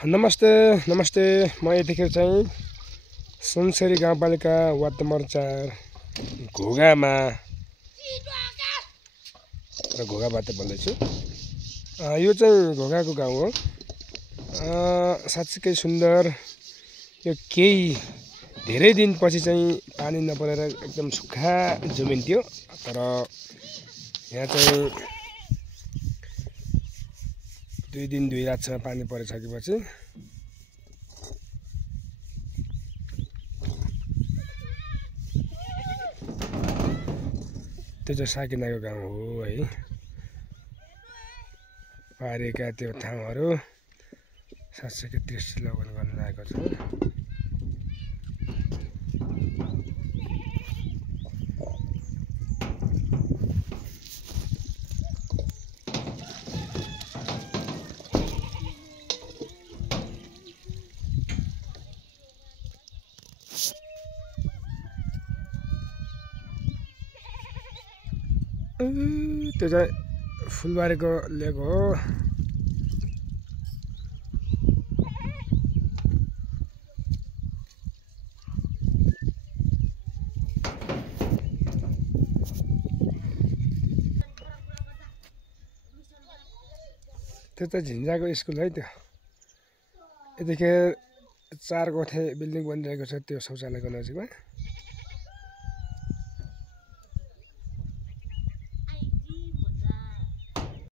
नमस्ते नमस्ते म यतिखेर चाहिँ सुनसरी गाउँपालिका वार्ड नम्बर 4 घोगामा घोगाबाट बोल्दैछु। यो चाहिँ घोगाको गाउँ हो। साँच्चै सुन्दर। यो केही धेरै दिनपछि चाहिँ पानी नपरेर एकदम सुक्खा जमिन थियो, तर यहाँ चाहिँ 2 दिन 2 रातसम्म पानी परिसकेपछि त्यो चाहिँ साकिनाको गाउँ हो है। पारेका त्यो ठाउँहरू साँच्चै दृश्य लगाउन गर्न लागेको छ। त्यो चाहिँ फुलबारीको लेक हो। त्यो त झिन्जाको स्कुल है। त्यो यतिखेर 4 कोठे बिल्डिङ बनिरहेको छ त्यो शौचालयको नजिकमा।